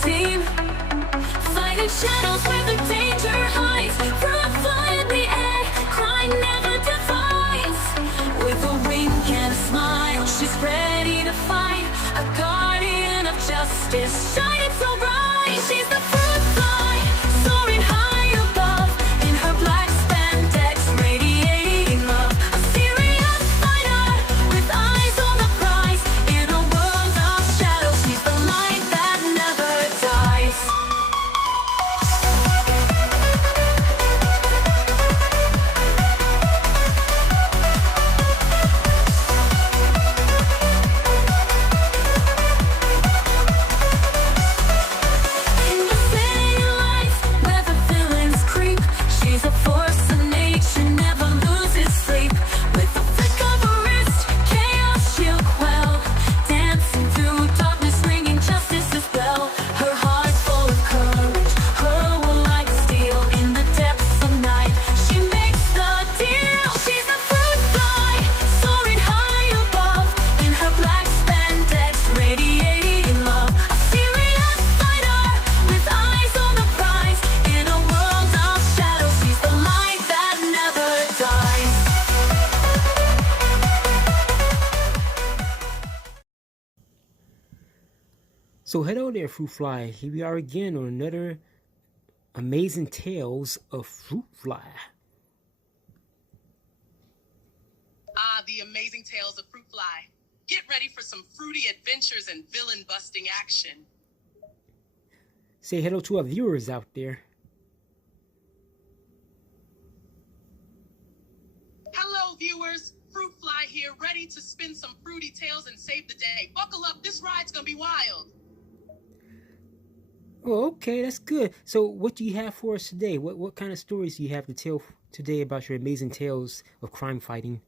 team, fighting shadows where the danger hides. Fruit fly in the air, crime never divides. With a wink and a smile, she's ready to fight. A guardian of justice, shining so bright. She's the fruit fly, soaring high above. In her black spandex, radiating love. A serious fighter, with eyes on the prize. In a world of shadows, she's the light that never dies. In the city lights, where the villains creep, she's a force of nature, never loses sleep. With a flick of a wrist, chaos she'll quell. Dancing through darkness, ringing justice's bell. Her heart full of courage, her will like steel. In the depths of night, she makes the deal. She's a fruit fly, soaring high above. In her black spandex, radiating love. A serious fighter, with eyes on the prize. In a world of shadows, she's the light that never dies. So hello there, Fruit Fly. Here we are again on another amazing tales of Fruit Fly. The amazing tales of Fruit Fly. Get ready for some fruity adventures and villain-busting action. Say hello to our viewers out there. Hello, viewers. Fruit Fly here, ready to spin some fruity tales and save the day. Buckle up, this ride's gonna be wild. Oh, okay, that's good. So what do you have for us today? What kind of stories do you have to tell today about your amazing tales of crime fighting?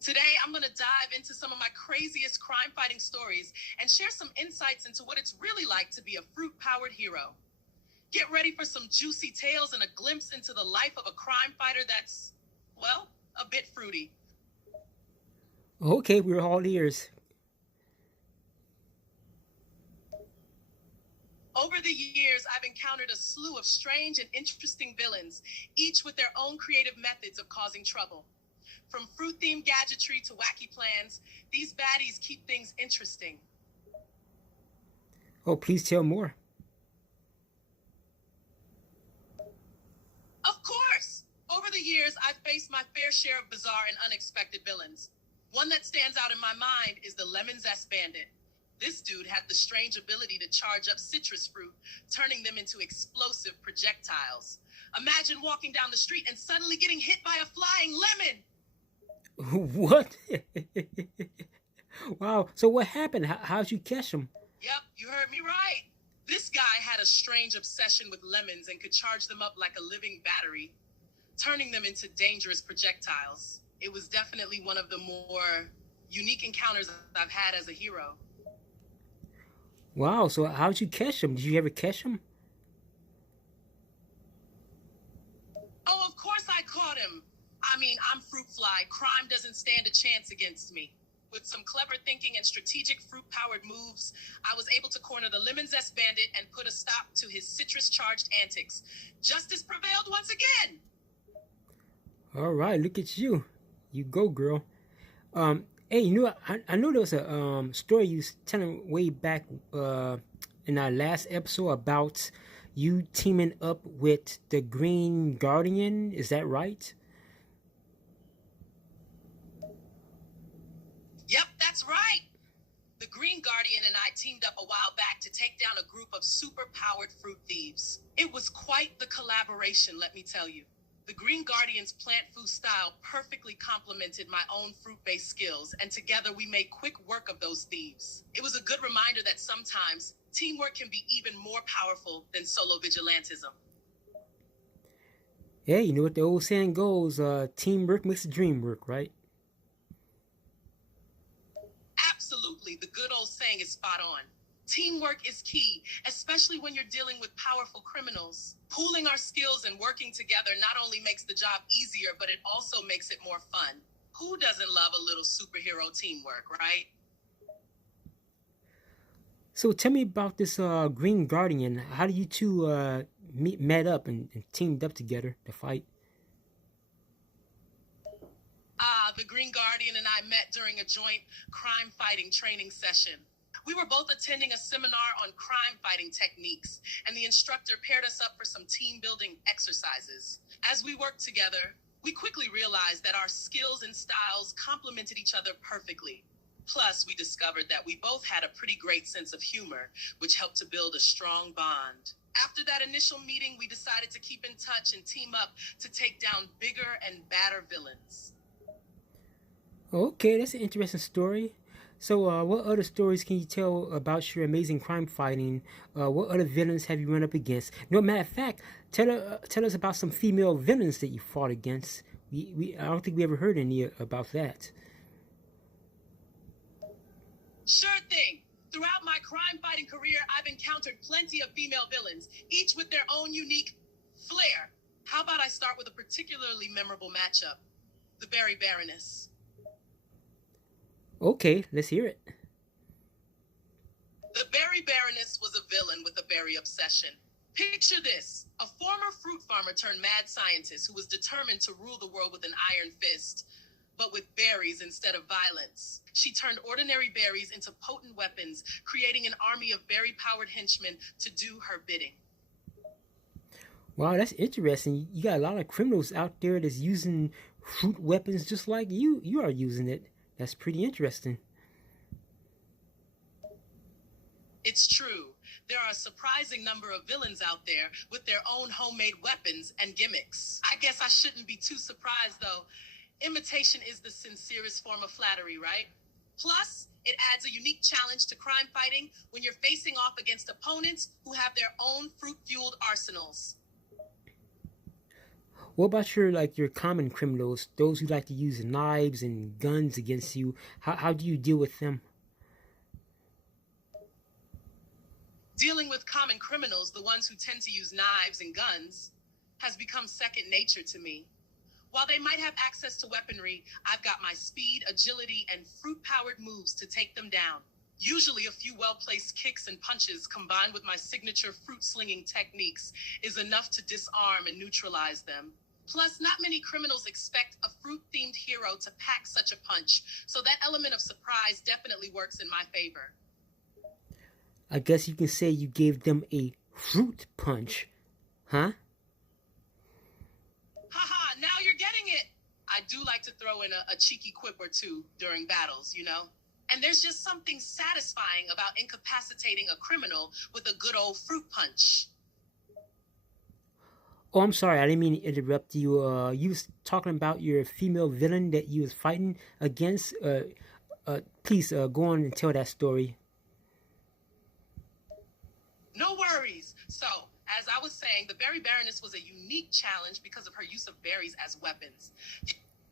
Today, I'm gonna dive into some of my craziest crime-fighting stories and share some insights into what it's really like to be a fruit-powered hero. Get ready for some juicy tales and a glimpse into the life of a crime fighter that's, well, a bit fruity. Okay, we're all ears. Over the years, I've encountered a slew of strange and interesting villains, each with their own creative methods of causing trouble. From fruit-themed gadgetry to wacky plans, these baddies keep things interesting. Oh, please tell more. Of course! Over the years, I've faced my fair share of bizarre and unexpected villains. One that stands out in my mind is the Lemon Zest Bandit. This dude had the strange ability to charge up citrus fruit, turning them into explosive projectiles. Imagine walking down the street and suddenly getting hit by a flying lemon! What? Wow. So what happened? How'd you catch him? Yep, you heard me right. This guy had a strange obsession with lemons and could charge them up like a living battery, turning them into dangerous projectiles. It was definitely one of the more unique encounters I've had as a hero. Wow. So how'd you catch him? Did you ever catch him? Oh, of course I caught him. I mean, I'm Fruit Fly. Crime doesn't stand a chance against me. With some clever thinking and strategic fruit-powered moves, I was able to corner the Lemon Zest Bandit and put a stop to his citrus-charged antics. Justice prevailed once again! All right, look at you. You go, girl. Hey, you know, I know there was a story you was telling way back in our last episode about you teaming up with the Green Guardian. Is that right? Yep, that's right. The Green Guardian and I teamed up a while back to take down a group of super-powered fruit thieves. It was quite the collaboration, let me tell you. The Green Guardian's plant food style perfectly complemented my own fruit-based skills, and together we made quick work of those thieves. It was a good reminder that sometimes teamwork can be even more powerful than solo vigilantism. Yeah, you know what the old saying goes, teamwork makes the dream work, right? Absolutely, the good old saying is spot on. Teamwork is key, especially when you're dealing with powerful criminals. Pooling our skills and working together not only makes the job easier, but it also makes it more fun. Who doesn't love a little superhero teamwork, right? So tell me about this Green Guardian. How do you two met up and teamed up together to fight? The Green Guardian and I met during a joint crime fighting training session. We were both attending a seminar on crime fighting techniques, and the instructor paired us up for some team building exercises. As we worked together, we quickly realized that our skills and styles complemented each other perfectly. Plus, we discovered that we both had a pretty great sense of humor, which helped to build a strong bond. After that initial meeting, we decided to keep in touch and team up to take down bigger and badder villains. Okay, that's an interesting story. So, what other stories can you tell about your amazing crime fighting? What other villains have you run up against? No, matter of fact, tell us about some female villains that you fought against. I don't think we ever heard any about that. Sure thing. Throughout my crime fighting career, I've encountered plenty of female villains, each with their own unique flair. How about I start with a particularly memorable matchup? The Berry Baroness. Okay, let's hear it. The Berry Baroness was a villain with a berry obsession. Picture this, a former fruit farmer turned mad scientist who was determined to rule the world with an iron fist, but with berries instead of violence. She turned ordinary berries into potent weapons, creating an army of berry-powered henchmen to do her bidding. Wow, that's interesting. You got a lot of criminals out there that's using fruit weapons just like you are using it. That's pretty interesting. It's true. There are a surprising number of villains out there with their own homemade weapons and gimmicks. I guess I shouldn't be too surprised, though. Imitation is the sincerest form of flattery, right? Plus, it adds a unique challenge to crime fighting when you're facing off against opponents who have their own fruit-fueled arsenals. What about your common criminals, those who like to use knives and guns against you? How do you deal with them? Dealing with common criminals, the ones who tend to use knives and guns, has become second nature to me. While they might have access to weaponry, I've got my speed, agility, and fruit-powered moves to take them down. Usually a few well-placed kicks and punches combined with my signature fruit-slinging techniques is enough to disarm and neutralize them. Plus, not many criminals expect a fruit-themed hero to pack such a punch, so that element of surprise definitely works in my favor. I guess you can say you gave them a fruit punch, huh? Haha, now you're getting it! I do like to throw in a cheeky quip or two during battles, you know? And there's just something satisfying about incapacitating a criminal with a good old fruit punch. Oh, I'm sorry, I didn't mean to interrupt you. You was talking about your female villain that you was fighting against. Please go on and tell that story. No worries. So, as I was saying, the Berry Baroness was a unique challenge because of her use of berries as weapons.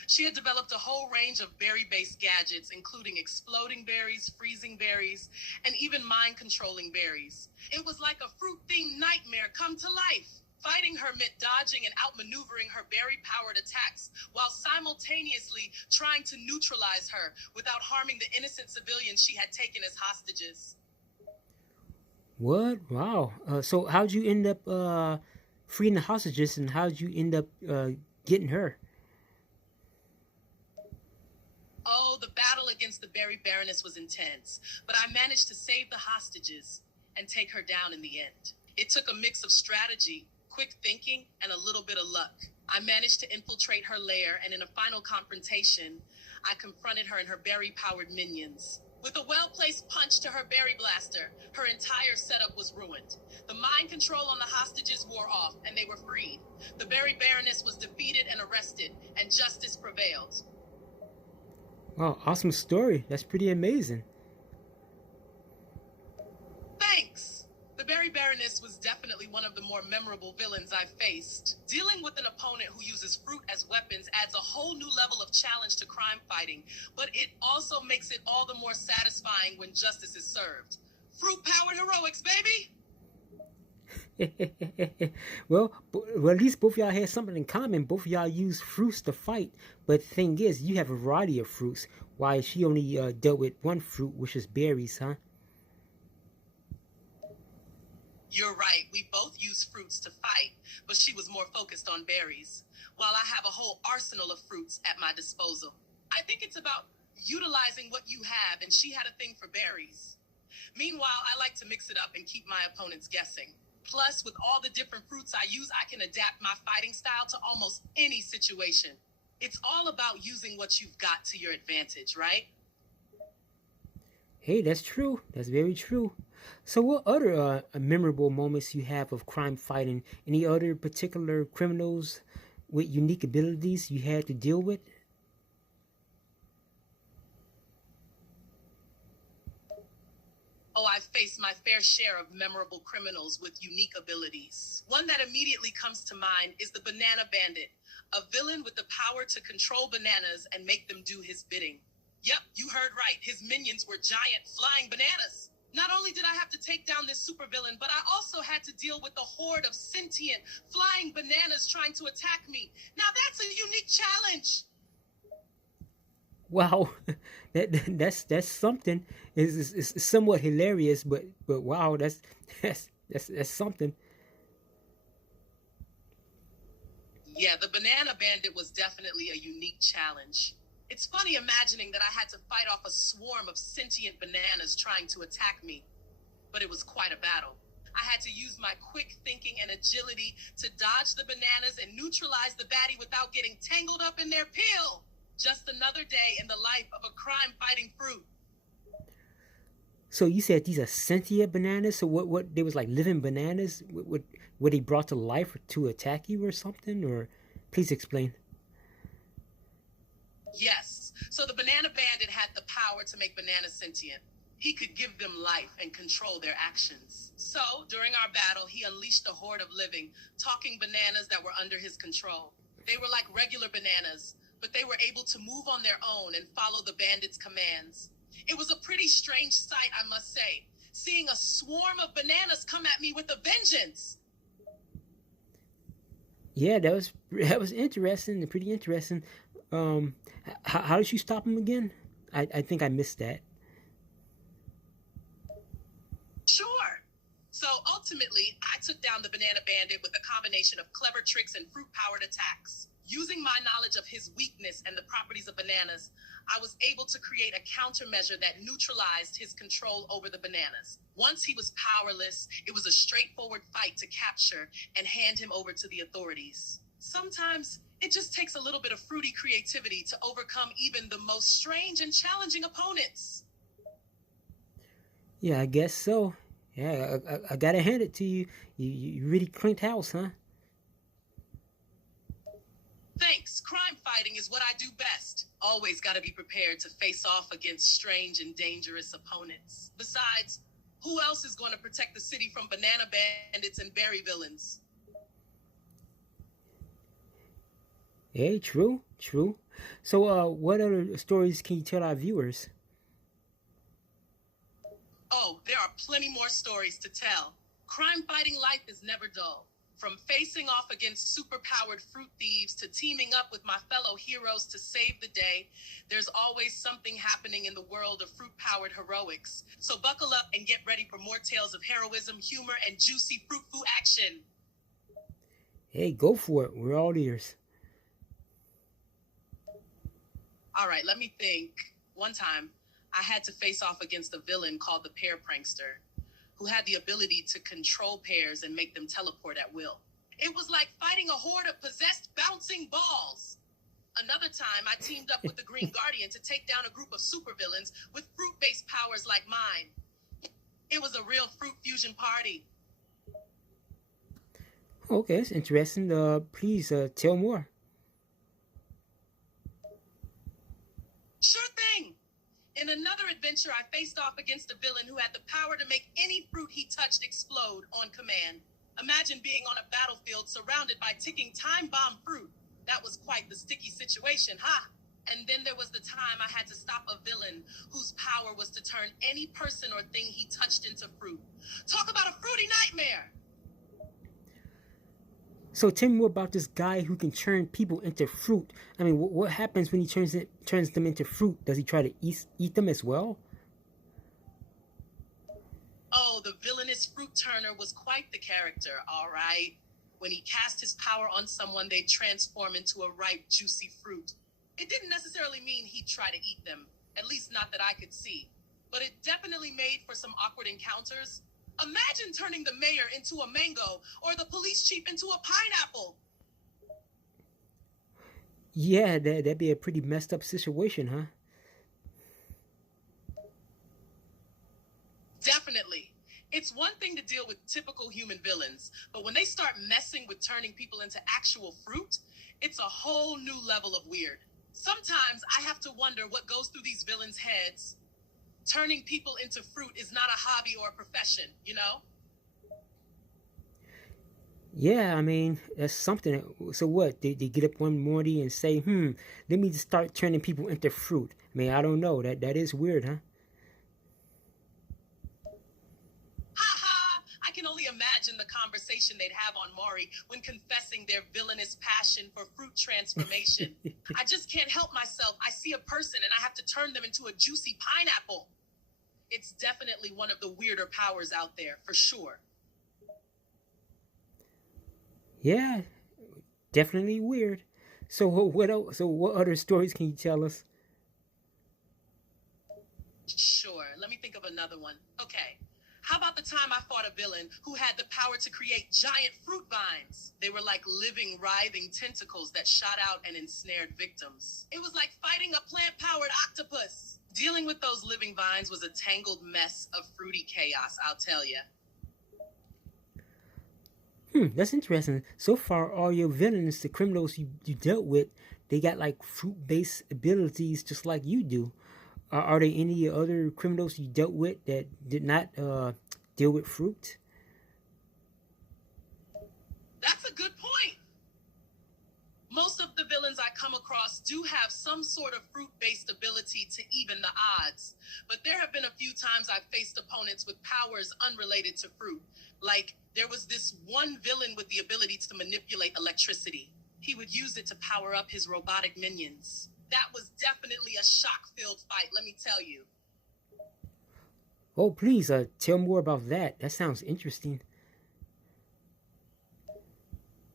She had developed a whole range of berry-based gadgets, including exploding berries, freezing berries, and even mind-controlling berries. It was like a fruit-themed nightmare come to life. Fighting her meant dodging and outmaneuvering her berry-powered attacks while simultaneously trying to neutralize her without harming the innocent civilians she had taken as hostages. What? Wow. So how'd you end up freeing the hostages, and how'd you end up getting her? Oh, the battle against the Berry Baroness was intense, but I managed to save the hostages and take her down in the end. It took a mix of strategy, quick thinking, and a little bit of luck. I managed to infiltrate her lair, and in a final confrontation, I confronted her and her berry-powered minions. With a well-placed punch to her berry blaster, her entire setup was ruined. The mind control on the hostages wore off, and they were freed. The Berry Baroness was defeated and arrested, and justice prevailed. Wow, awesome story. That's pretty amazing. Thanks! The Berry Baroness was definitely one of the more memorable villains I've faced. Dealing with an opponent who uses fruit as weapons adds a whole new level of challenge to crime fighting, but it also makes it all the more satisfying when justice is served. Fruit-powered heroics, baby! Well, at least both of y'all had something in common. Both of y'all use fruits to fight. But the thing is, you have a variety of fruits, while she only dealt with one fruit, which is berries, huh? You're right, we both use fruits to fight, but she was more focused on berries, while I have a whole arsenal of fruits at my disposal. I think it's about utilizing what you have, and she had a thing for berries. Meanwhile, I like to mix it up and keep my opponents guessing. Plus, with all the different fruits I use, I can adapt my fighting style to almost any situation. It's all about using what you've got to your advantage, right? Hey, that's true. That's very true. So, what other memorable moments you have of crime fighting? Any other particular criminals with unique abilities you had to deal with? Oh, I've faced my fair share of memorable criminals with unique abilities. One that immediately comes to mind is the Banana Bandit, a villain with the power to control bananas and make them do his bidding. Yep, you heard right. His minions were giant flying bananas. Not only did I have to take down this supervillain, but I also had to deal with a horde of sentient flying bananas trying to attack me. Now that's a unique challenge. Wow, that's something. It's somewhat hilarious, but wow, that's something. Yeah, the Banana Bandit was definitely a unique challenge. It's funny imagining that I had to fight off a swarm of sentient bananas trying to attack me, but it was quite a battle. I had to use my quick thinking and agility to dodge the bananas and neutralize the baddie without getting tangled up in their peel. Just another day in the life of a crime-fighting fruit. So you said these are sentient bananas. So what they was like living bananas? What were they brought to life to attack you or something? Or please explain. Yes, so the Banana Bandit had the power to make bananas sentient. He could give them life and control their actions. So, during our battle, he unleashed a horde of living, talking bananas that were under his control. They were like regular bananas, but they were able to move on their own and follow the bandit's commands. It was a pretty strange sight, I must say, seeing a swarm of bananas come at me with a vengeance. Yeah, that was interesting and pretty interesting. How did you stop him again? I think I missed that. Sure. So ultimately, I took down the Banana Bandit with a combination of clever tricks and fruit-powered attacks. Using my knowledge of his weakness and the properties of bananas, I was able to create a countermeasure that neutralized his control over the bananas. Once he was powerless, it was a straightforward fight to capture and hand him over to the authorities. Sometimes it just takes a little bit of fruity creativity to overcome even the most strange and challenging opponents. Yeah, I guess so. Yeah, I gotta hand it to you. You really cleaned house, huh? Thanks. Crime fighting is what I do best. Always got to be prepared to face off against strange and dangerous opponents. Besides, who else is going to protect the city from banana bandits and berry villains? Hey, true, true. So, what other stories can you tell our viewers? Oh, there are plenty more stories to tell. Crime fighting life is never dull. From facing off against superpowered fruit thieves to teaming up with my fellow heroes to save the day, there's always something happening in the world of fruit-powered heroics. So buckle up and get ready for more tales of heroism, humor, and juicy fruit action. Hey, go for it. We're all ears. All right, let me think. One time, I had to face off against a villain called the Pear Prankster, who had the ability to control pears and make them teleport at will. It was like fighting a horde of possessed bouncing balls. Another time, I teamed up with the Green Guardian to take down a group of supervillains with fruit-based powers like mine. It was a real fruit fusion party. Okay, that's interesting. Please tell more. Sure thing. In another adventure, I faced off against a villain who had the power to make any fruit he touched explode on command. Imagine being on a battlefield surrounded by ticking time bomb fruit. That was quite the sticky situation, huh? And then there was the time I had to stop a villain whose power was to turn any person or thing he touched into fruit. Talk about a fruity nightmare! So tell me more about this guy who can turn people into fruit. I mean, what happens when he turns them into fruit? Does he try to eat them as well? Oh, the villainous fruit turner was quite the character, all right. When he cast his power on someone, they'd transform into a ripe, juicy fruit. It didn't necessarily mean he'd try to eat them, at least not that I could see. But it definitely made for some awkward encounters. Imagine turning the mayor into a mango or the police chief into a pineapple. Yeah, that'd be a pretty messed up situation, huh? Definitely. It's one thing to deal with typical human villains, but when they start messing with turning people into actual fruit, it's a whole new level of weird. Sometimes I have to wonder what goes through these villains' heads. Turning people into fruit is not a hobby or a profession, you know? Yeah, I mean, that's something. So what? They get up one morning and say, let me just start turning people into fruit. I mean, I don't know. That is weird, huh? Ha ha! I can only imagine the conversation they'd have on Maury when confessing their villainous passion for fruit transformation. I just can't help myself. I see a person and I have to turn them into a juicy pineapple. It's definitely one of the weirder powers out there, for sure. Yeah, definitely weird. So what else? So what other stories can you tell us? Sure, let me think of another one. Okay. How about the time I fought a villain who had the power to create giant fruit vines? They were like living, writhing tentacles that shot out and ensnared victims. It was like fighting a plant-powered octopus. Dealing with those living vines was a tangled mess of fruity chaos, I'll tell you. That's interesting. So far, all your villains, the criminals you dealt with, they got like fruit-based abilities just like you do. Are there any other criminals you dealt with that did not deal with fruit? That's a good point. Most of the villains I come across do have some sort of fruit-based ability to even the odds. But there have been a few times I've faced opponents with powers unrelated to fruit. Like, there was this one villain with the ability to manipulate electricity. He would use it to power up his robotic minions. That was definitely a shock-filled fight, let me tell you. Oh, please tell more about that. That sounds interesting.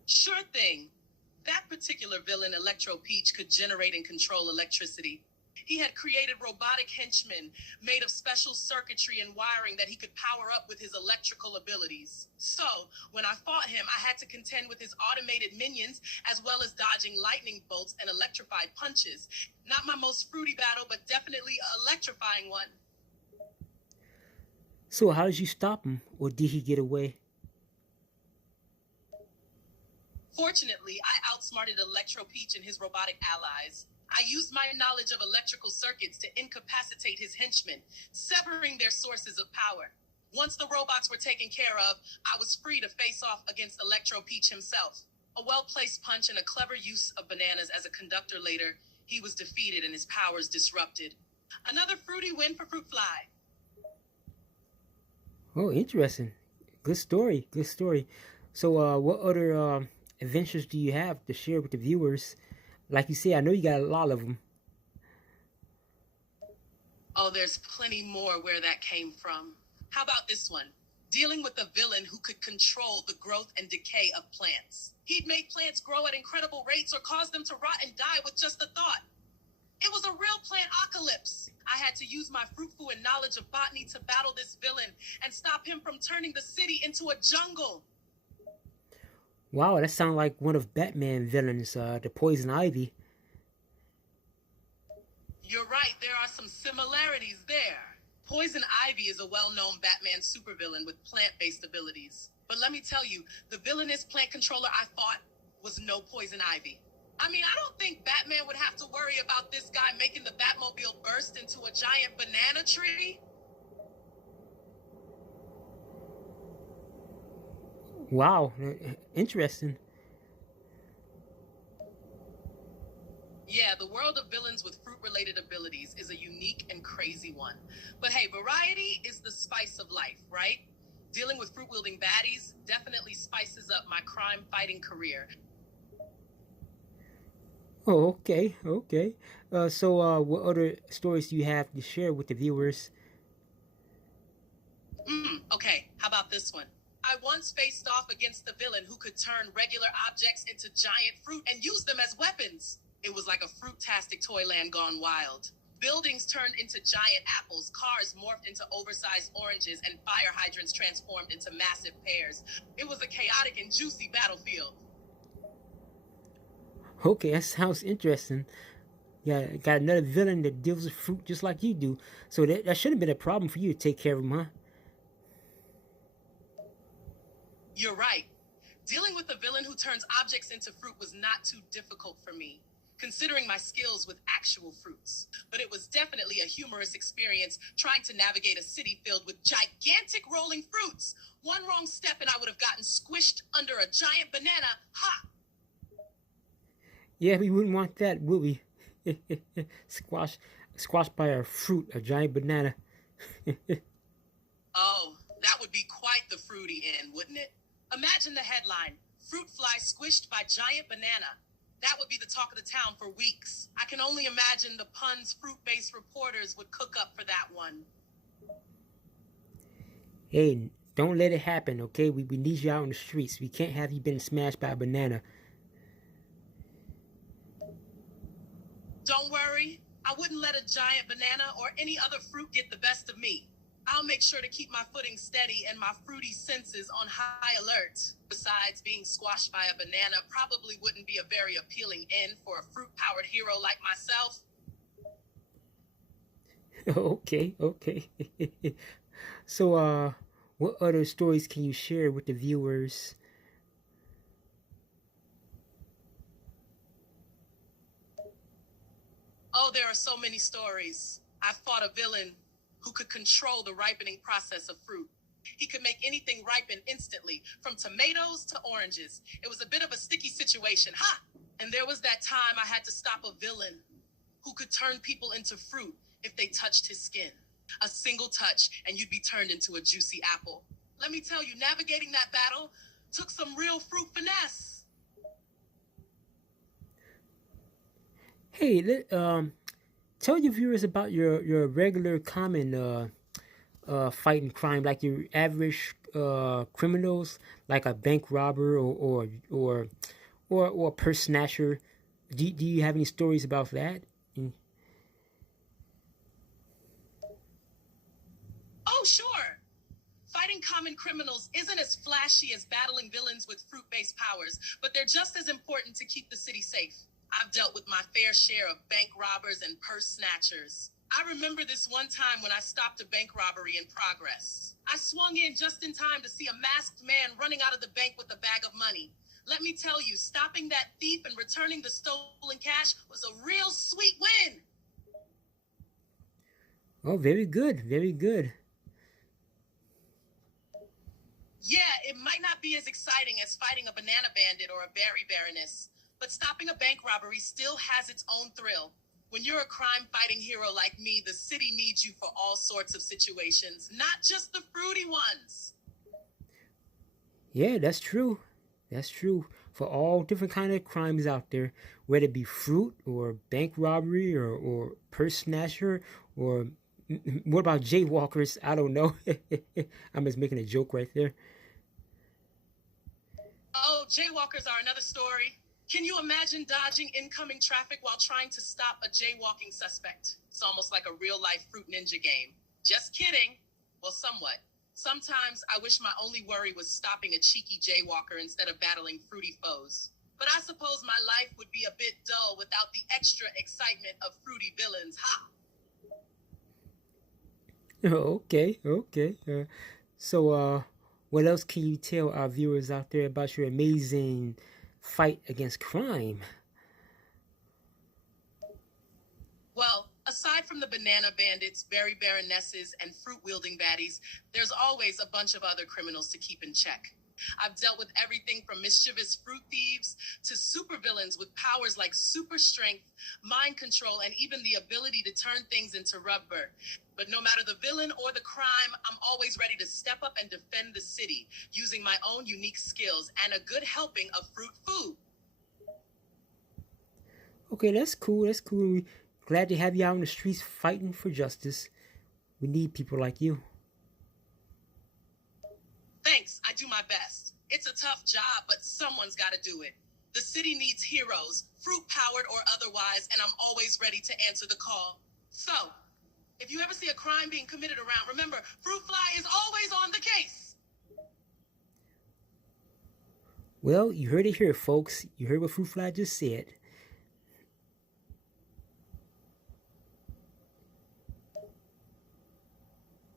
Sure thing. That particular villain, Electro Peach, could generate and control electricity. He had created robotic henchmen made of special circuitry and wiring that he could power up with his electrical abilities. So, when I fought him, I had to contend with his automated minions, as well as dodging lightning bolts and electrified punches. Not my most fruity battle, but definitely an electrifying one. So how did you stop him, or did he get away? Fortunately, I outsmarted Electro Peach and his robotic allies. I used my knowledge of electrical circuits to incapacitate his henchmen, severing their sources of power. Once the robots were taken care of, I was free to face off against Electro Peach himself. A well-placed punch and a clever use of bananas as a conductor later, he was defeated and his powers disrupted. Another fruity win for Fruit Fly. Oh, interesting. Good story. Good story. So, what other adventures do you have to share with the viewers? Like you say, I know you got a lot of them. Oh, there's plenty more where that came from. How about this one? Dealing with a villain who could control the growth and decay of plants. He'd make plants grow at incredible rates or cause them to rot and die with just a thought. It was a real plant apocalypse. I had to use my fruitful and knowledge of botany to battle this villain and stop him from turning the city into a jungle. Wow, that sounds like one of Batman villains, the Poison Ivy. You're right, there are some similarities there. Poison Ivy is a well-known Batman supervillain with plant-based abilities. But let me tell you, the villainous plant controller I fought was no Poison Ivy. I mean, I don't think Batman would have to worry about this guy making the Batmobile burst into a giant banana tree. Wow, interesting. Yeah, the world of villains with fruit-related abilities is a unique and crazy one. But hey, variety is the spice of life, right? Dealing with fruit-wielding baddies definitely spices up my crime-fighting career. Oh, okay, okay. So, what other stories do you have to share with the viewers? Okay, how about this one? I once faced off against the villain who could turn regular objects into giant fruit and use them as weapons. It was like a fruit-tastic toyland gone wild. Buildings turned into giant apples, cars morphed into oversized oranges, and fire hydrants transformed into massive pears. It was a chaotic and juicy battlefield. Okay, that sounds interesting. Yeah, got another villain that deals with fruit just like you do. So that shouldn't have been a problem for you to take care of him, huh? You're right. Dealing with a villain who turns objects into fruit was not too difficult for me, considering my skills with actual fruits. But it was definitely a humorous experience trying to navigate a city filled with gigantic rolling fruits. One wrong step and I would have gotten squished under a giant banana. Ha! Yeah, we wouldn't want that, would we? Squashed by a fruit, a giant banana. Oh, that would be quite the fruity end, wouldn't it? Imagine the headline, Fruit Fly Squished by Giant Banana. That would be the talk of the town for weeks. I can only imagine the puns fruit-based reporters would cook up for that one. Hey, don't let it happen, okay? We need you out in the streets. We can't have you been smashed by a banana. Don't worry, I wouldn't let a giant banana or any other fruit get the best of me. I'll make sure to keep my footing steady and my fruity senses on high alert. Besides, being squashed by a banana probably wouldn't be a very appealing end for a fruit-powered hero like myself. Okay, okay. So, what other stories can you share with the viewers? Oh, there are so many stories. I fought a villain who could control the ripening process of fruit. He could make anything ripen instantly, from tomatoes to oranges. It was a bit of a sticky situation. Ha! And there was that time I had to stop a villain who could turn people into fruit if they touched his skin. A single touch, and you'd be turned into a juicy apple. Let me tell you, navigating that battle took some real fruit finesse. Hey, tell your viewers about your regular common fighting crime, like your average criminals, like a bank robber or a purse snatcher. Do you have any stories about that? Oh, sure. Fighting common criminals isn't as flashy as battling villains with fruit-based powers, but they're just as important to keep the city safe. I've dealt with my fair share of bank robbers and purse snatchers. I remember this one time when I stopped a bank robbery in progress. I swung in just in time to see a masked man running out of the bank with a bag of money. Let me tell you, stopping that thief and returning the stolen cash was a real sweet win. Oh, very good, very good. Yeah, it might not be as exciting as fighting a banana bandit or a berry baroness, but stopping a bank robbery still has its own thrill. When you're a crime-fighting hero like me, the city needs you for all sorts of situations, not just the fruity ones. Yeah, that's true. That's true. For all different kind of crimes out there, whether it be fruit or bank robbery or purse snatcher or what about jaywalkers? I don't know. I'm just making a joke right there. Oh, jaywalkers are another story. Can you imagine dodging incoming traffic while trying to stop a jaywalking suspect? It's almost like a real-life Fruit Ninja game. Just kidding. Well, somewhat. Sometimes I wish my only worry was stopping a cheeky jaywalker instead of battling fruity foes. But I suppose my life would be a bit dull without the extra excitement of fruity villains. Ha! Okay, okay. So, what else can you tell our viewers out there about your amazing fight against crime? Well, aside from the banana bandits, berry baronesses, and fruit-wielding baddies, there's always a bunch of other criminals to keep in check. I've dealt with everything from mischievous fruit thieves to supervillains with powers like super strength, mind control, and even the ability to turn things into rubber. But no matter the villain or the crime, I'm always ready to step up and defend the city using my own unique skills and a good helping of fruit food. Okay, that's cool. That's cool. We glad to have you out in the streets fighting for justice. We need people like you. Thanks, I do my best. It's a tough job, but someone's got to do it. The city needs heroes, fruit-powered or otherwise, and I'm always ready to answer the call. So, if you ever see a crime being committed around, remember, Fruit Fly is always on the case. Well, you heard it here, folks. You heard what Fruit Fly just said.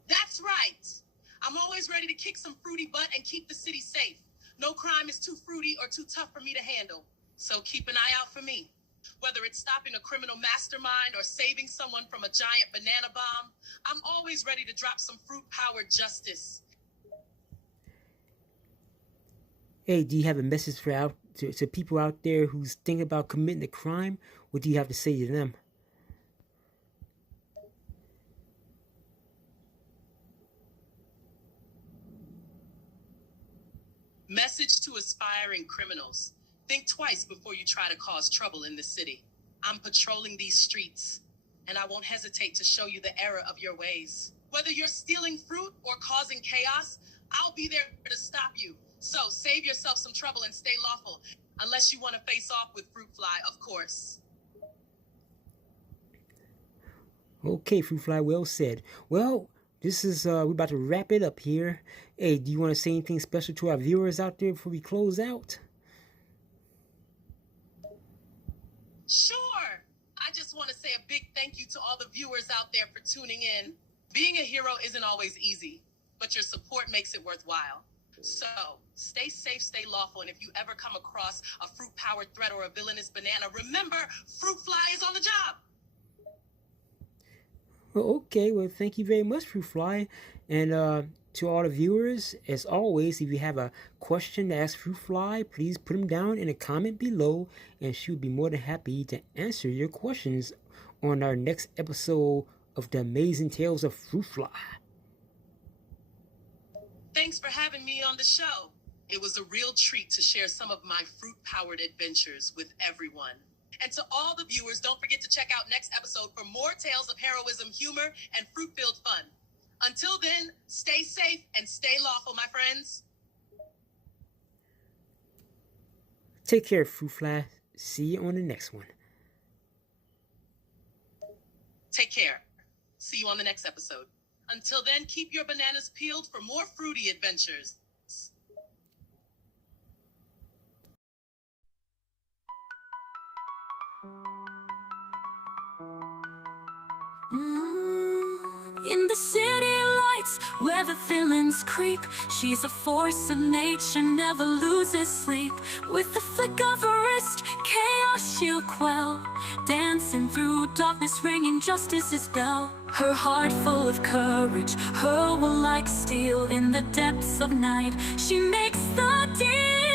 That's right. I'm always ready to kick some fruity butt and keep the city safe. No crime is too fruity or too tough for me to handle. So keep an eye out for me. Whether it's stopping a criminal mastermind or saving someone from a giant banana bomb, I'm always ready to drop some fruit-powered justice. Hey, do you have a message for to people out there who's thinking about committing a crime? What do you have to say to them? Message to aspiring criminals. Think twice before you try to cause trouble in the city. I'm patrolling these streets, and I won't hesitate to show you the error of your ways. Whether you're stealing fruit or causing chaos, I'll be there to stop you. So save yourself some trouble and stay lawful, unless you want to face off with Fruit Fly, of course. Okay, Fruit Fly, well said. Well, this is we're about to wrap it up here. Hey, do you want to say anything special to our viewers out there before we close out? Sure. I just want to say a big thank you to all the viewers out there for tuning in. Being a hero isn't always easy, but your support makes it worthwhile. So, stay safe, stay lawful, and if you ever come across a fruit-powered threat or a villainous banana, remember, Fruit Fly is on the job. Well, okay. Well, thank you very much, Fruit Fly. And to all the viewers, as always, if you have a question to ask Fruit Fly, please put them down in a comment below, and she would be more than happy to answer your questions on our next episode of The Amazing Tales of Fruit Fly. Thanks for having me on the show. It was a real treat to share some of my fruit-powered adventures with everyone. And to all the viewers, don't forget to check out next episode for more tales of heroism, humor, and fruit-filled fun. Until then, stay safe and stay lawful, my friends. Take care, Fruit Fly. See you on the next one. Take care. See you on the next episode. Until then, keep your bananas peeled for more fruity adventures. In the city lights where the villains creep, she's a force of nature, never loses sleep. With the flick of her wrist, chaos she'll quell, dancing through darkness, ringing justice's bell. Her heart full of courage, her will like steel. In the depths of night, she makes the deal.